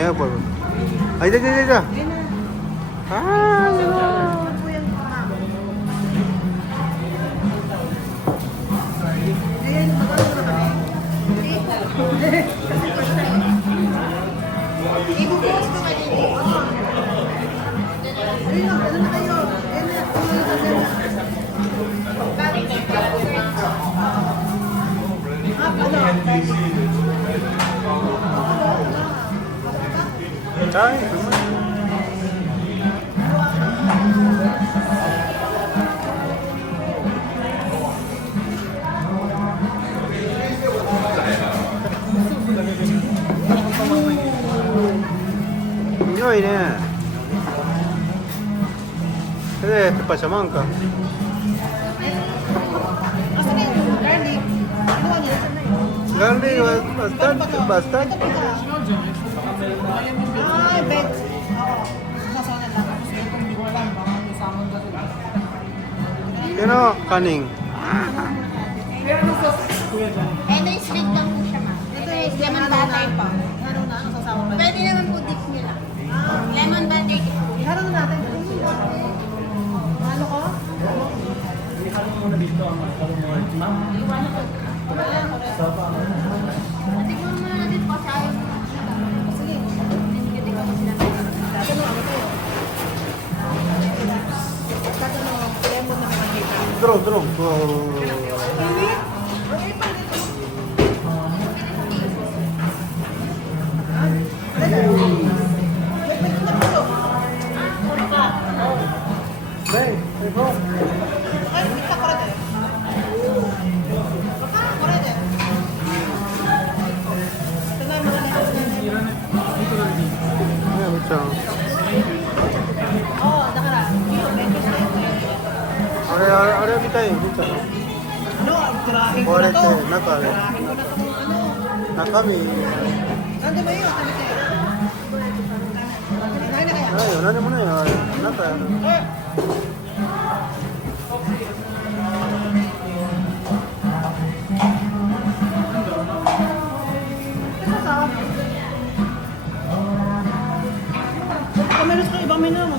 Ayan po. Ay, dyan. Ah, Ibubuhos ko kayo. Ano na kayo? Ay, enjoy na. Kasi, pasaman ka. Asa na yung garlic? Ginawa niya. Garlic, bastante. Ay, bet. Oo. Sasawa na lang. Pero, kaning. Eh, na-sweet lang po siya, ma'am. Ito Ito yung is lemon halo na. butter po. Halo na, ano sasawa pa? Pwede naman po dip nila. Ah, Lemon butter dip po. halo na natin. Halo ko? Natikman mo na natin po sa ayaw. Sige. Hindi ko sila Tatanong ano kayo? Tatanong, lemon na may makita. Draw. Hindi? Okay pa dito. Hey, ito. Ay, kita ko rin. Ko rin. Ito na yung mga Ayan, ito. Oo, nakara. Are bitay, dito. Ano, tirahin ko na to. Correct, naka. Tirahin ko na to. Ano? Nakami. Nandun ba yun? Sabi ko. Tirahin na kaya? Ayun, ano mo na yun? Naka. Eh! Kamalos ko ibang menu.